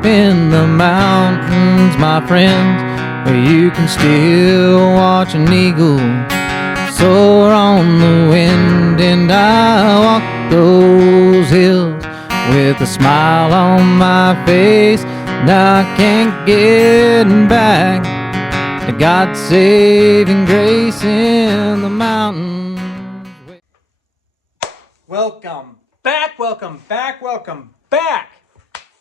up in the mountains, my friends, where you can still watch an eagle soar on the wind. And I walk those hills with a smile on my face, and I can't get back to God's saving grace in the mountains. Welcome back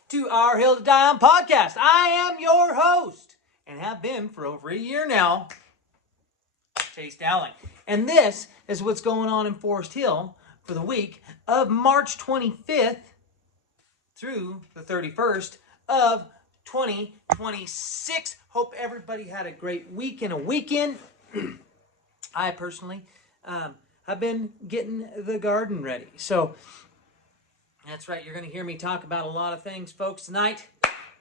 to our Hill to Die On podcast. I am your host and have been for over a year now, Chase Dowling. And this is what's going on in Forest Hill for the week of March 25th through the 31st of 2026. Hope everybody had a great week and a weekend. I personally have been getting the garden ready. So that's right, you're going to hear me talk about a lot of things, folks, tonight.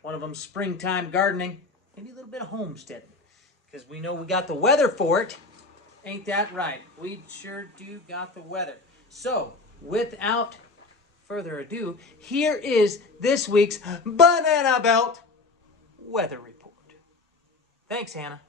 One of them, springtime gardening, maybe a little bit of homesteading, because we know we got the weather for it. Ain't that right? We sure do got the weather. So, without further ado, here is this week's Banana Belt Weather Report. Thanks, Hannah.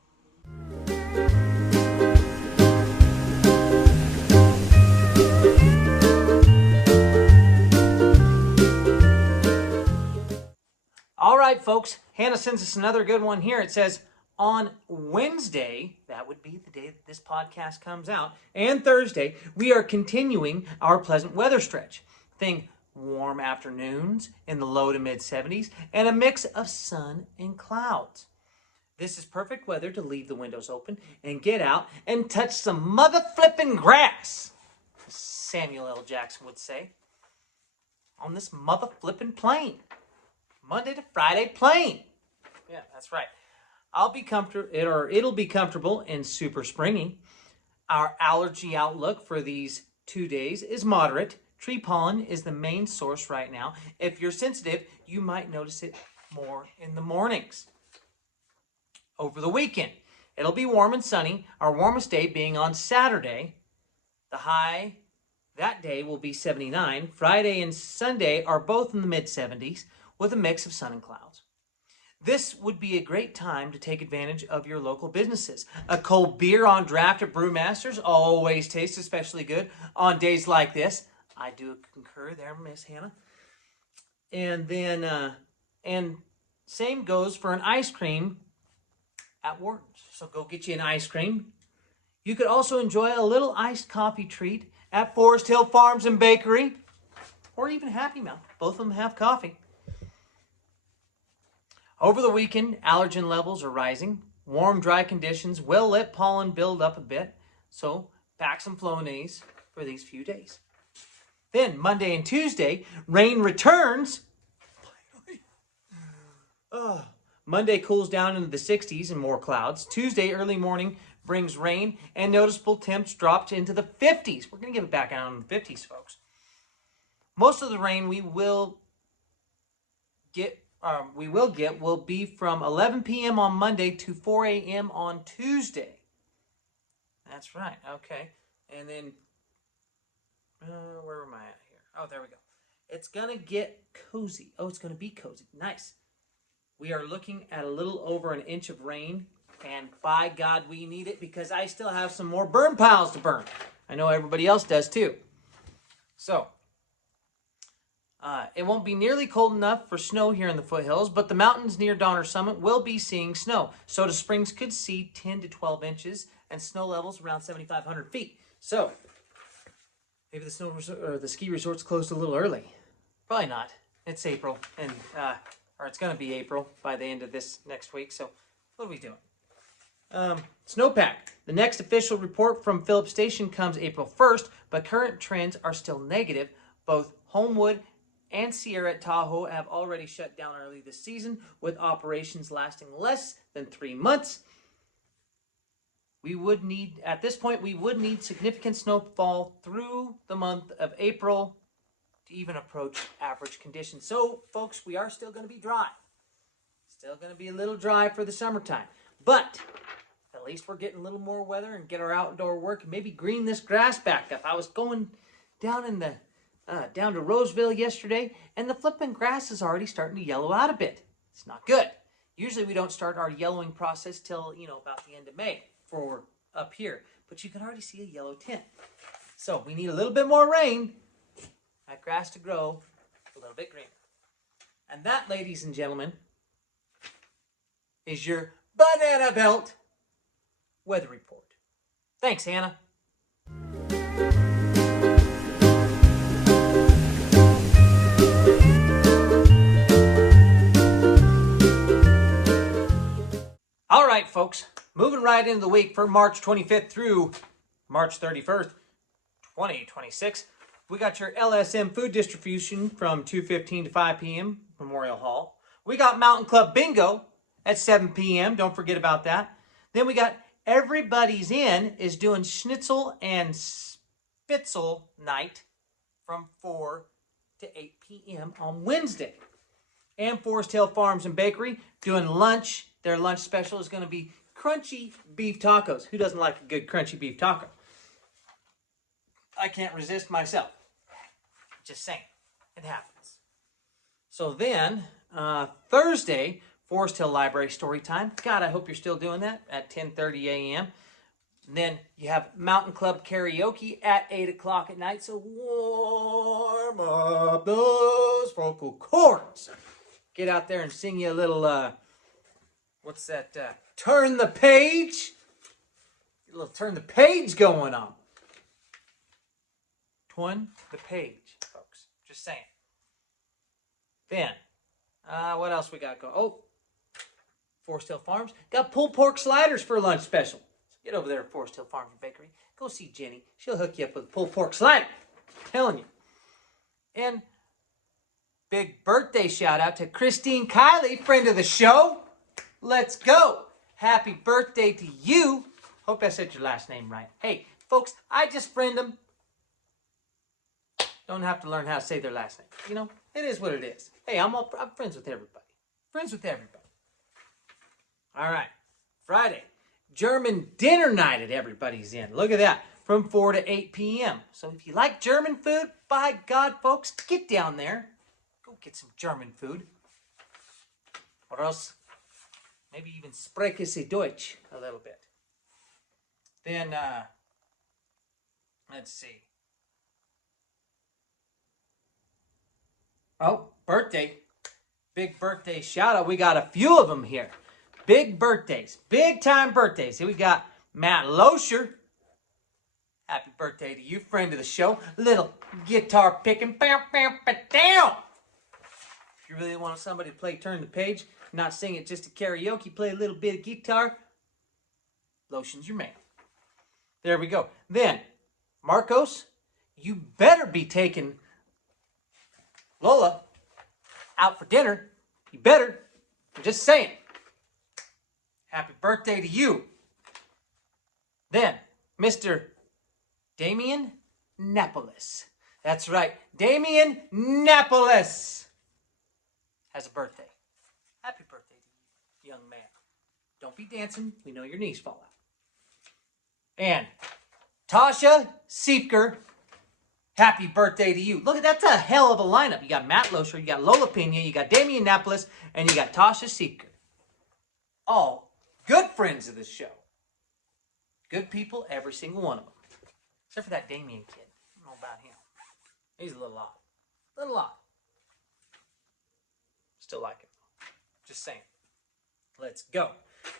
All right, folks, Hannah sends us another good one here. It says, on Wednesday, that would be the day that this podcast comes out, and Thursday, we are continuing our pleasant weather stretch. Think warm afternoons in the low to mid 70s and a mix of sun and clouds. This is perfect weather to leave the windows open and get out and touch some mother flipping grass, as Samuel L. Jackson would say, on this mother flipping plain. Monday to Friday plain. Yeah, that's right. It'll be comfortable and super springy. Our allergy outlook for these 2 days is moderate. Tree pollen is the main source right now. If you're sensitive, you might notice it more in the mornings. Over the weekend, it'll be warm and sunny, our warmest day being on Saturday. The high that day will be 79. Friday and Sunday are both in the mid-70s with a mix of sun and clouds. This would be a great time to take advantage of your local businesses. A cold beer on draft at Brewmasters always tastes especially good on days like this. I do concur there, Miss Hannah. And then, and same goes for an ice cream at Wharton's. So go get you an ice cream. You could also enjoy a little iced coffee treat at Forest Hill Farms and Bakery, or even Happy Mouth. Both of them have coffee. Over the weekend, allergen levels are rising. Warm, dry conditions will let pollen build up a bit, so pack some Flonase for these few days. Then, Monday and Tuesday, rain returns. Monday cools down into the 60s and more clouds. Tuesday, early morning, brings rain, and noticeable temps dropped into the 50s. We're going to give it back down in the 50s, folks. Most of the rain we will get will be from 11 p.m. on Monday to 4 a.m. on Tuesday. That's right. Okay. And then, where am I at here? Oh, there we go. It's going to get cozy. Oh, it's going to be cozy. Nice. We are looking at a little over an inch of rain, and by God, we need it because I still have some more burn piles to burn. I know everybody else does too. So, it won't be nearly cold enough for snow here in the foothills, but the mountains near Donner Summit will be seeing snow. Soda Springs could see 10 to 12 inches and snow levels around 7,500 feet. So, maybe the ski resort's closed a little early. Probably not. It's April, and or it's going to be April by the end of this next week. So, what are we doing? Snowpack. The next official report from Phillips Station comes April 1st, but current trends are still negative. Both Homewood and Sierra at Tahoe have already shut down early this season, with operations lasting less than 3 months. At this point, we would need significant snowfall through the month of April to even approach average conditions. So, folks, we are still going to be dry. Still going to be a little dry for the summertime. But at least we're getting a little more weather and get our outdoor work and maybe green this grass back up. I was going down to Roseville yesterday, and the flipping grass is already starting to yellow out a bit. It's not good. Usually we don't start our yellowing process till, about the end of May for up here. But you can already see a yellow tint. So we need a little bit more rain, that grass to grow a little bit greener. And that, ladies and gentlemen, is your Banana Belt weather report. Thanks, Hannah. All right, folks, moving right into the week for March 25th through March 31st, 2026. We got your LSM food distribution from 2:15 to 5 p.m., Memorial Hall. We got Mountain Club Bingo at 7 p.m. Don't forget about that. Then we got Everybody's In is doing Schnitzel and Spitzel night from 4 to 8 p.m. on Wednesday. And Forest Hill Farms and Bakery doing lunch. Their lunch special is going to be crunchy beef tacos. Who doesn't like a good crunchy beef taco? I can't resist myself. Just saying. It happens. So then, Thursday, Forest Hill Library Story Time. God, I hope you're still doing that at 10:30 a.m. Then you have Mountain Club Karaoke at 8 o'clock at night. So warm up those vocal cords. Get out there and sing you a little, what's that? Turn the page. A little turn the page going on. Turn the page, folks. Just saying. Then, what else we got going? Oh, Forest Hill Farms got pulled pork sliders for a lunch special. So get over there at Forest Hill Farms and Bakery. Go see Jenny. She'll hook you up with a pulled pork slider. I'm telling you. And big birthday shout out to Christine Kiley, friend of the show. Let's go. Happy birthday to you. Hope I said your last name right. Hey, folks, I just friend them. Don't have to learn how to say their last name. It is what it is. Hey, I'm friends with everybody. Friends with everybody. All right. Friday, German dinner night at Everybody's In. Look at that. From 4 to 8 p.m. So if you like German food, by God, folks, get down there. Go get some German food. Or else, maybe even spreche Sie Deutsch a little bit. Then, let's see. Oh, birthday. Big birthday shout out. We got a few of them here. Big birthdays. Big time birthdays. Here we got Matt Loescher. Happy birthday to you, friend of the show. Little guitar picking. Bam, bam, down. If you really want somebody to play Turn the Page, not sing it just a karaoke, play a little bit of guitar, Lotion's your man. There we go. Then, Marcos, you better be taking Lola out for dinner. You better. I'm just saying. Happy birthday to you. Then, Mr. Damian Napolis. That's right. Damian Napolis has a birthday. Happy birthday to you, young man. Don't be dancing. We know your knees fall out. And Tasha Siefker, happy birthday to you. Look, that's a hell of a lineup. You got Matt Loescher, you got Lola Pena, you got Damian Napolis, and you got Tasha Siefker. All good friends of this show. Good people, every single one of them. Except for that Damien kid. I don't know about him. He's a little odd. A little odd. Still like him. Just saying. Let's go.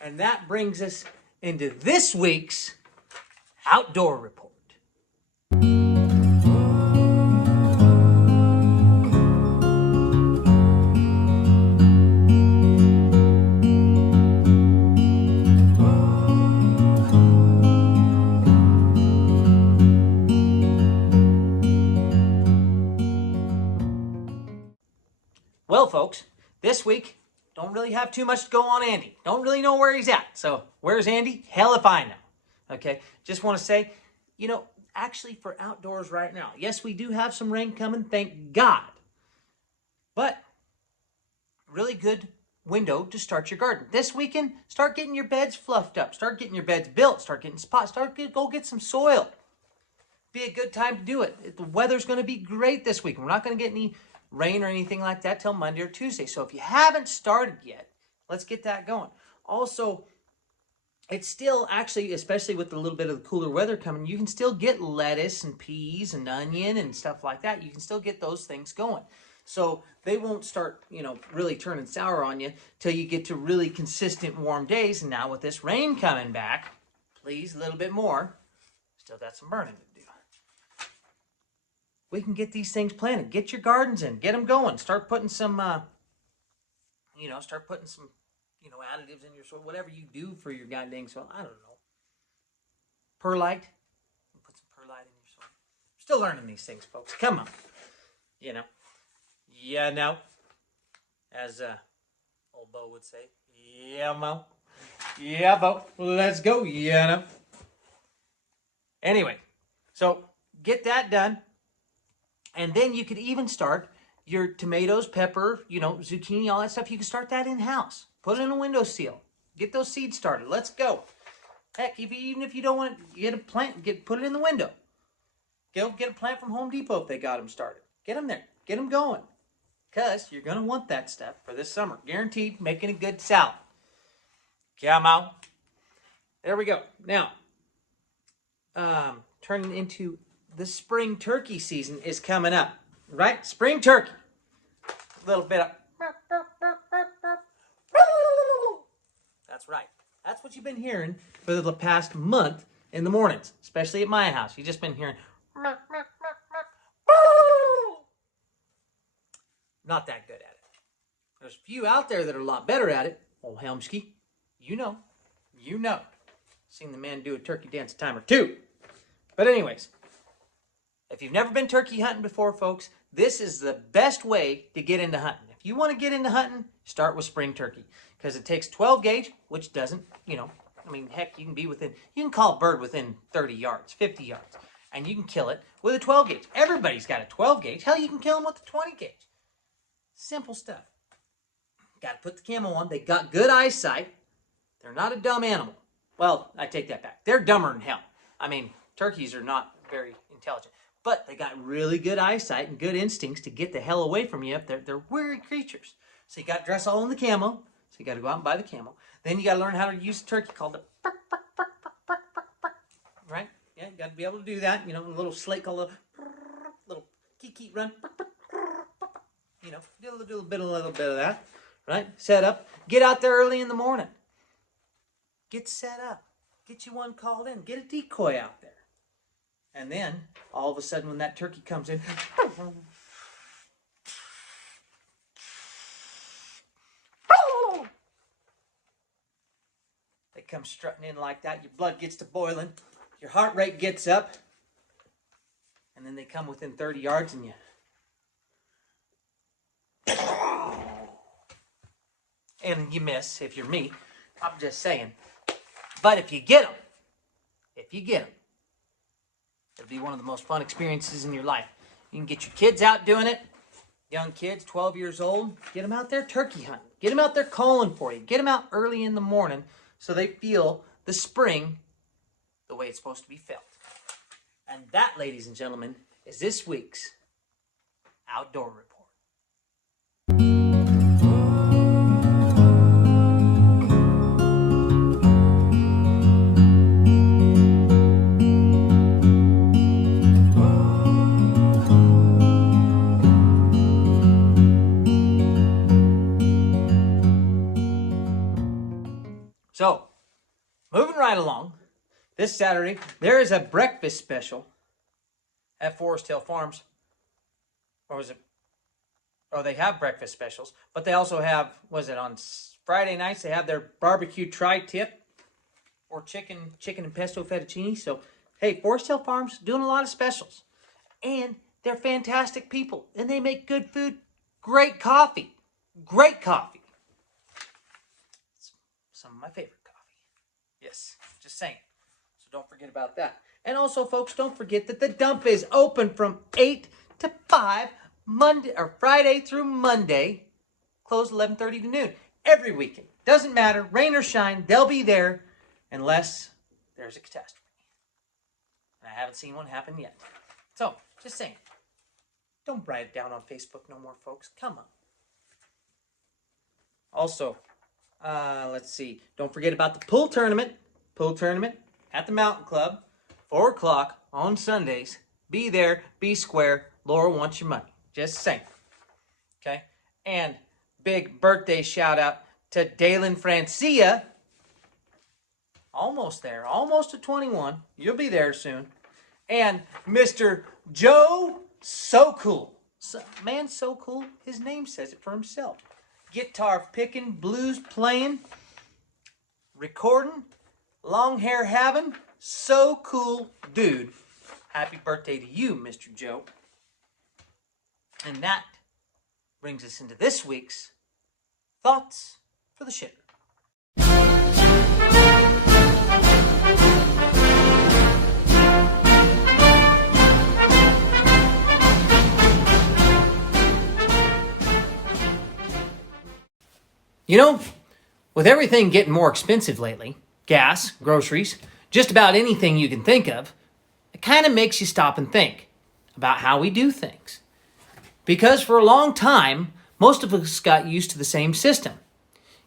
And that brings us into this week's Outdoor Report. Well, folks, this week, don't really have too much to go on Andy. Don't really know where he's at. So, where's Andy? Hell if I know. Okay, just want to say, actually for outdoors right now, yes, we do have some rain coming, thank God. But, really good window to start your garden. This weekend, start getting your beds fluffed up. Start getting your beds built. Start getting spots. Go get some soil. Be a good time to do it. The weather's going to be great this week. We're not going to get any rain or anything like that till Monday or Tuesday. So if you haven't started yet, let's get that going. Also, it's still actually, especially with a little bit of the cooler weather coming, you can still get lettuce and peas and onion and stuff like that. You can still get those things going. So they won't start, really turning sour on you till you get to really consistent warm days. And now with this rain coming back, please, a little bit more. Still got some burning to do. We can get these things planted. Get your gardens in. Get them going. Start putting some, additives in your soil. Whatever you do for your goddamn soil. I don't know. Perlite. Put some perlite in your soil. Still learning these things, folks. Come on. Yeah, no. As old Bo would say. Yeah, Mo. Yeah, Bo. Let's go. Yeah, no. Anyway, so get that done. And then you could even start your tomatoes, pepper, zucchini, all that stuff. You can start that in-house. Put it in a windowsill. Get those seeds started. Let's go. Heck, even if you don't want to get a plant, put it in the window. Go get a plant from Home Depot if they got them started. Get them there. Get them going. Because you're going to want that stuff for this summer. Guaranteed making a good salad. Come on. There we go. Now, turning into the spring turkey season is coming up. Right? Spring turkey. A little bit of... That's right. That's what you've been hearing for the past month in the mornings, especially at my house. You've just been hearing... Not that good at it. There's a few out there that are a lot better at it. Old Helmsky, you know. Seen the man do a turkey dance a time or two. But anyways, if you've never been turkey hunting before, folks, this is the best way to get into hunting. If you want to get into hunting, start with spring turkey. Because it takes 12 gauge, which doesn't, heck, you can call a bird within 30 yards, 50 yards. And you can kill it with a 12 gauge. Everybody's got a 12 gauge. Hell, you can kill them with a 20 gauge. Simple stuff. Got to put the camo on. They got good eyesight. They're not a dumb animal. Well, I take that back. They're dumber than hell. Turkeys are not very intelligent. But they got really good eyesight and good instincts to get the hell away from you. They're weary creatures. So you got to dress all in the camo. So you got to go out and buy the camo. Then you got to learn how to use a turkey called the... Right? Yeah, you got to be able to do that. A little slate called a little kiki run. Do a little bit of that, right? Set up. Get out there early in the morning. Get set up. Get you one called in. Get a decoy out there. And then, all of a sudden, when that turkey comes in, they come strutting in like that. Your blood gets to boiling. Your heart rate gets up. And then they come within 30 yards and you... And you miss if you're me. I'm just saying. But if you get them, it'll be one of the most fun experiences in your life. You can get your kids out doing it. Young kids, 12 years old. Get them out there turkey hunting. Get them out there calling for you. Get them out early in the morning so they feel the spring the way it's supposed to be felt. And that, ladies and gentlemen, is this week's Outdoor Report. So, moving right along, this Saturday, there is a breakfast special at Forest Hill Farms. Or was it? Oh, they have breakfast specials, but they also have, on Friday nights, they have their barbecue tri-tip or chicken and pesto fettuccine. So, hey, Forest Hill Farms doing a lot of specials. And they're fantastic people, and they make good food, great coffee. Great coffee. Some of my favorite coffee. Yes, just saying. So don't forget about that. And also, folks, don't forget that the dump is open from 8 to 5, Friday through Monday. Closed 11:30 to noon. Every weekend. Doesn't matter, rain or shine, they'll be there unless there's a catastrophe. And I haven't seen one happen yet. So, just saying. Don't write it down on Facebook no more, folks. Come on. Also, let's see. Don't forget about the pool tournament. Pool tournament at the Mountain Club, 4 o'clock on Sundays. Be there, be square. Laura wants your money. Just saying. Okay? And big birthday shout out to Dalen Francia. Almost there. Almost to 21. You'll be there soon. And Mr. Joe So Cool. Man, so cool. His name says it for himself. Guitar picking, blues playing, recording, long hair having, so cool dude. Happy birthday to you, Mr. Joe. And that brings us into this week's Thoughts for the Shitter. You know, with everything getting more expensive lately, gas, groceries, just about anything you can think of, it kind of makes you stop and think about how we do things. Because for a long time, most of us got used to the same system.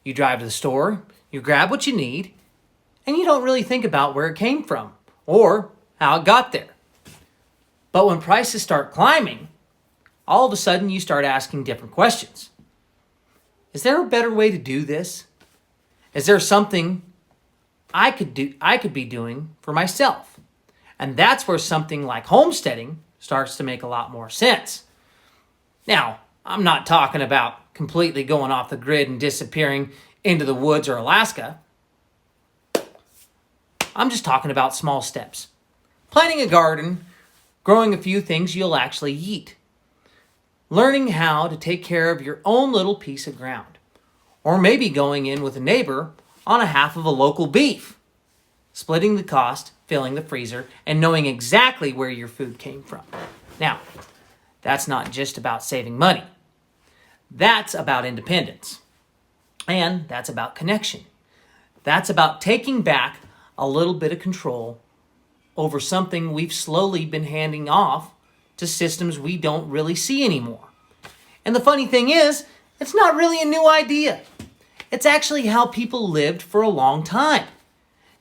You drive to the store, you grab what you need, and you don't really think about where it came from or how it got there. But when prices start climbing, all of a sudden you start asking different questions. Is there a better way to do this? Is there something I could be doing for myself? And that's where something like homesteading starts to make a lot more sense. Now, I'm not talking about completely going off the grid and disappearing into the woods or Alaska. I'm just talking about small steps. Planting a garden, growing a few things you'll actually eat. Learning how to take care of your own little piece of ground. Or maybe going in with a neighbor on a half of a local beef. Splitting the cost, filling the freezer, and knowing exactly where your food came from. Now, that's not just about saving money. That's about independence. And that's about connection. That's about taking back a little bit of control over something we've slowly been handing off to systems we don't really see anymore. And the funny thing is, it's not really a new idea. It's actually how people lived for a long time.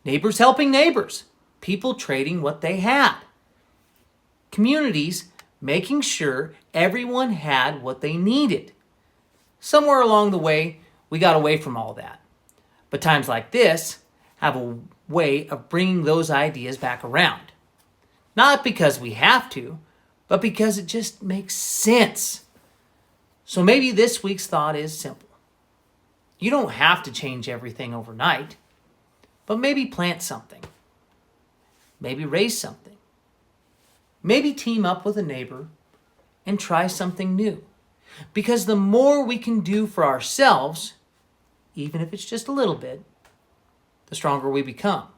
Neighbors helping neighbors. People trading what they had. Communities making sure everyone had what they needed. Somewhere along the way, we got away from all that. But times like this have a way of bringing those ideas back around. Not because we have to, but because it just makes sense. So maybe this week's thought is simple. You don't have to change everything overnight, but maybe plant something. Maybe raise something. Maybe team up with a neighbor and try something new. Because the more we can do for ourselves, even if it's just a little bit, the stronger we become.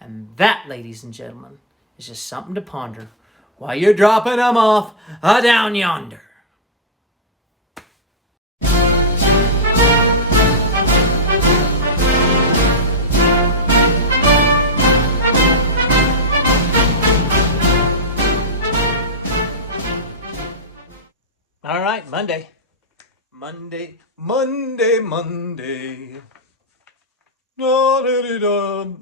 And that, ladies and gentlemen, is just something to ponder while you're dropping them off down yonder. All right, Monday.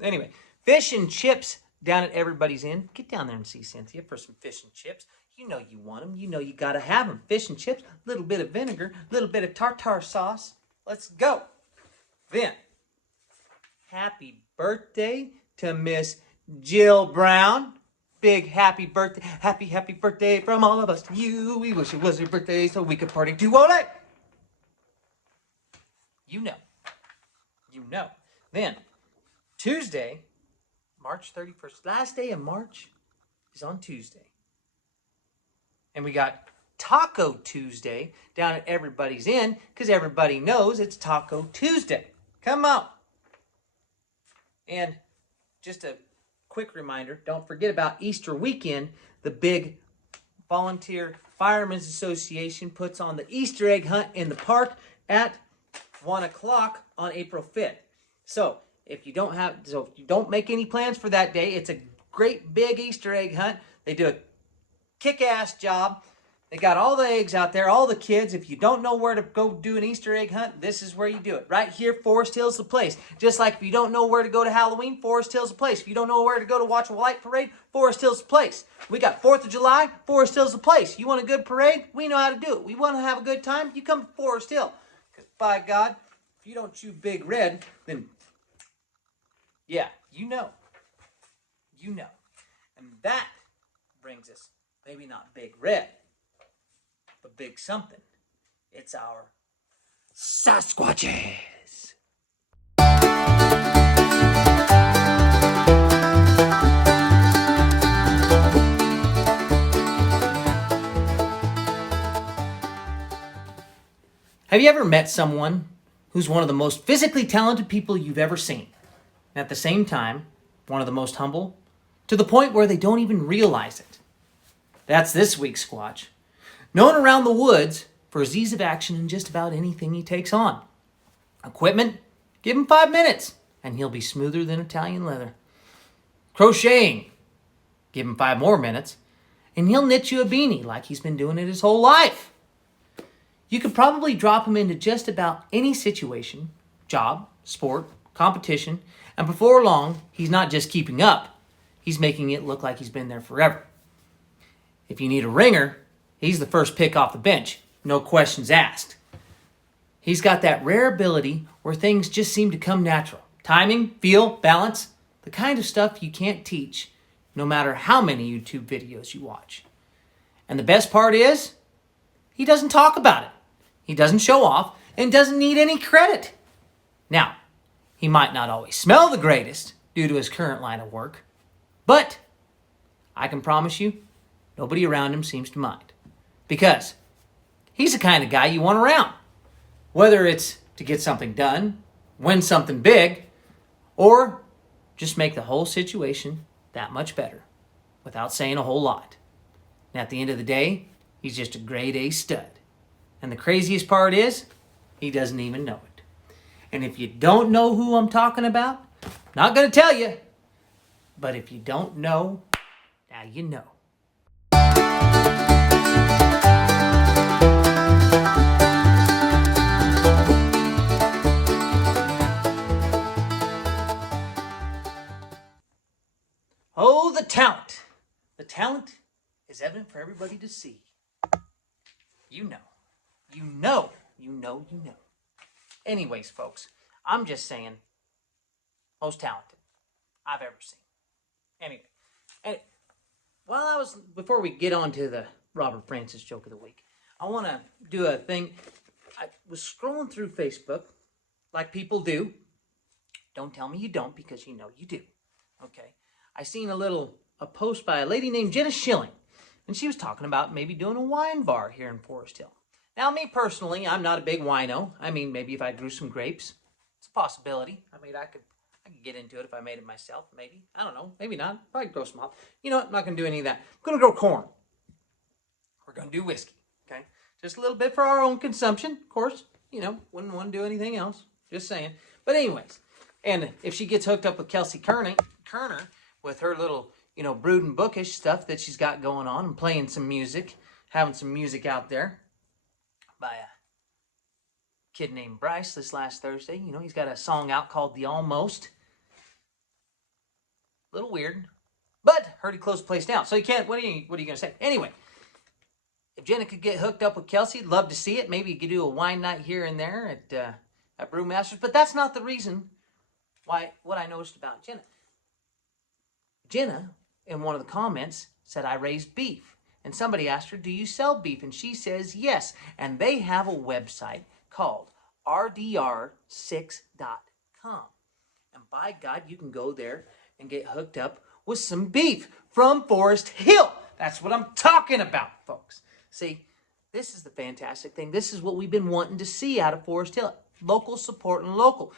Anyway, fish and chips down at Everybody's Inn. Get down there and see Cynthia for some fish and chips. You know you want them. You know you got to have them. Fish and chips, a little bit of vinegar, a little bit of tartar sauce. Let's go. Then, happy birthday to Miss Jill Brown. Big happy birthday, happy birthday from all of us to you. We wish it was your birthday so we could party too. Ole! You know. Then, Tuesday, March 31st, last day of March is on Tuesday. And we got Taco Tuesday down at Everybody's Inn because everybody knows it's Taco Tuesday. Come on. And just a quick reminder, don't forget about Easter weekend. The big volunteer Firemen's Association puts on the Easter egg hunt in the park at 1 o'clock on April 5th. So if you don't make any plans for that day, it's a great big Easter egg hunt. They do a kick-ass job. They got all the eggs out there, all the kids. If you don't know where to go do an Easter egg hunt, this is where you do it. Right here, Forest Hill's the place. Just like if you don't know where to go to Halloween, Forest Hill's the place. If you don't know where to go to watch a light parade, Forest Hill's the place. We got 4th of July, Forest Hill's the place. You want a good parade? We know how to do it. We want to have a good time? You come to Forest Hill. Because by God, if you don't chew Big Red, then yeah, you know. You know. And that brings us, maybe not Big Red, but big something. It's our Sasquatches. Have you ever met someone who's one of the most physically talented people you've ever seen, and at the same time, one of the most humble, to the point where they don't even realize it? That's this week's Squatch. Known around the woods for his ease of action in just about anything he takes on. Equipment, give him 5 minutes, and he'll be smoother than Italian leather. Crocheting, give him 5 more minutes, and he'll knit you a beanie like he's been doing it his whole life. You could probably drop him into just about any situation, job, sport, competition, and before long, he's not just keeping up, he's making it look like he's been there forever. If you need a ringer, he's the first pick off the bench, no questions asked. He's got that rare ability where things just seem to come natural. Timing, feel, balance, the kind of stuff you can't teach, no matter how many YouTube videos you watch. And the best part is, he doesn't talk about it. He doesn't show off and doesn't need any credit. Now, he might not always smell the greatest due to his current line of work, but I can promise you, nobody around him seems to mind. Because he's the kind of guy you want around. Whether it's to get something done, win something big, or just make the whole situation that much better without saying a whole lot. And at the end of the day, he's just a grade A stud. And the craziest part is, he doesn't even know it. And if you don't know who I'm talking about, I'm not going to tell you. But if you don't know, now you know. Oh, the talent. The talent is evident for everybody to see. You know. You know. You know. You know. Anyways, folks, I'm just saying, most talented I've ever seen. Anyway, before we get on to the Robert Francis joke of the week, I want to do a thing. I was scrolling through Facebook, like people do. Don't tell me you don't, because you know you do. Okay. I seen a post by a lady named Jenna Schilling, and she was talking about maybe doing a wine bar here in Forest Hill. Now, me personally, I'm not a big wino. I mean, maybe if I grew some grapes, it's a possibility. I mean, I could get into it if I made it myself, maybe. I don't know, maybe not. Probably grow some hop. You know what? I'm not going to do any of that. I'm going to grow corn. We're going to do whiskey, okay? Just a little bit for our own consumption, of course. You know, wouldn't want to do anything else. Just saying. But anyways, and if she gets hooked up with Kelsey Kerner with her little, brooding bookish stuff that she's got going on and playing some music, having some music out there by a kid named Bryce this last Thursday. He's got a song out called The Almost. A little weird, but heard he closed the place down. So you can't, what are you going to say? Anyway, if Jenna could get hooked up with Kelsey, love to see it. Maybe you could do a wine night here and there at Brewmasters. But that's not the reason what I noticed about Jenna. Jenna, in one of the comments, said, I raise beef. And somebody asked her, do you sell beef? And she says, yes. And they have a website called rdr6.com. And by God, you can go there and get hooked up with some beef from Forest Hill. That's what I'm talking about, folks. See, this is the fantastic thing. This is what we've been wanting to see out of Forest Hill. Local support and local.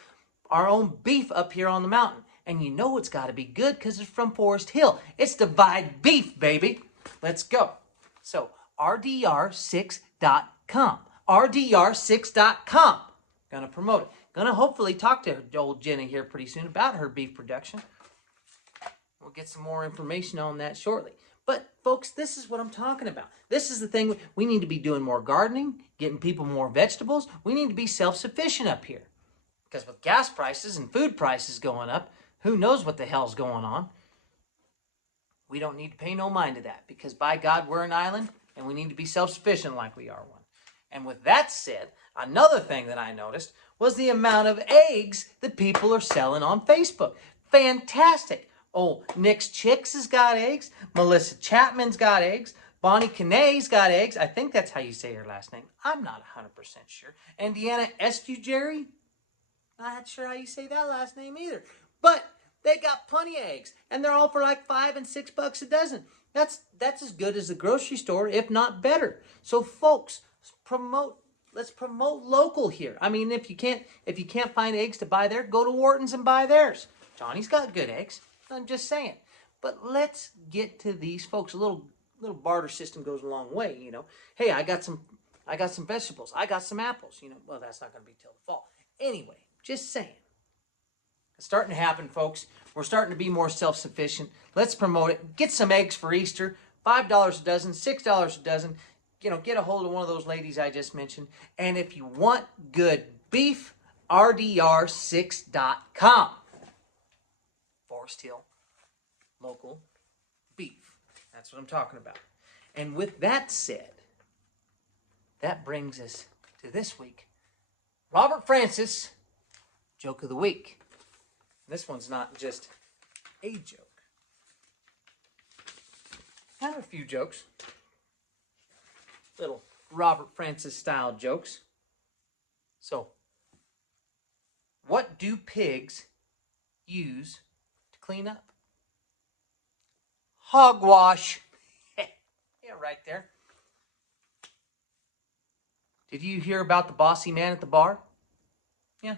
Our own beef up here on the mountain. And you know it's got to be good because it's from Forest Hill. It's Divide Beef, baby. Let's go. So, rdr6.com. rdr6.com. Gonna promote it. Gonna hopefully talk to old Jenny here pretty soon about her beef production. We'll get some more information on that shortly. But folks, this is what I'm talking about. This is the thing. We need to be doing more gardening, getting people more vegetables. We need to be self-sufficient up here. Because with gas prices and food prices going up, who knows what the hell's going on? We don't need to pay no mind to that, because by God, we're an island and we need to be self-sufficient like we are one. And with that said, another thing that I noticed was the amount of eggs that people are selling on Facebook. Fantastic. Oh, Nick's Chicks has got eggs. Melissa Chapman's got eggs. Bonnie Canay's got eggs. I think that's how you say her last name. I'm not 100% sure. And Deanna Estujeri, not sure how you say that last name either. But they got plenty of eggs, and they're all for like $5 and $6 a dozen. That's as good as the grocery store, if not better. So folks, let's promote local here. I mean, if you can't find eggs to buy there, go to Wharton's and buy theirs. Johnny's got good eggs. I'm just saying. But let's get to these folks. A little barter system goes a long way, you know. Hey, I got some vegetables. I got some apples, you know. Well, that's not going to be till the fall. Anyway, just saying. It's starting to happen, folks. We're starting to be more self-sufficient. Let's promote it. Get some eggs for Easter. $5 a dozen, $6 a dozen. You know, get a hold of one of those ladies I just mentioned. And if you want good beef, rdr6.com. Forest Hill local beef. That's what I'm talking about. And with that said, that brings us to this week. Robert Francis, Joke of the Week. This one's not just a joke. I have a few jokes. Little Robert Francis style jokes. So, what do pigs use to clean up? Hogwash. Yeah, right there. Did you hear about the bossy man at the bar? Yeah.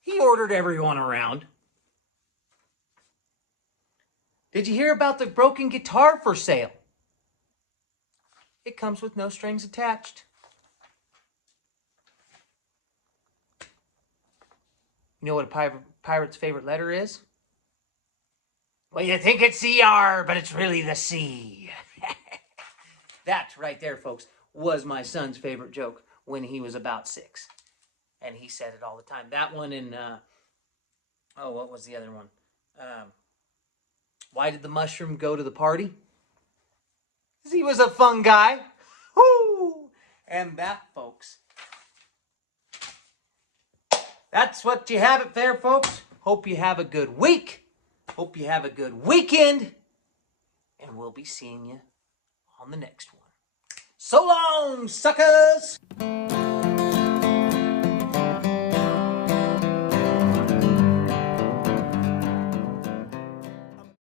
He ordered everyone around. Did you hear about the broken guitar for sale? It comes with no strings attached. You know what a pirate's favorite letter is? Well, you think it's the R, but it's really the C. That right there, folks, was my son's favorite joke when he was about 6. And he said it all the time. That one and, what was the other one? Why did the mushroom go to the party? Because he was a fun guy. Woo! And that, folks, that's what you have it there, folks. Hope you have a good week. Hope you have a good weekend. And we'll be seeing you on the next one. So long, suckers!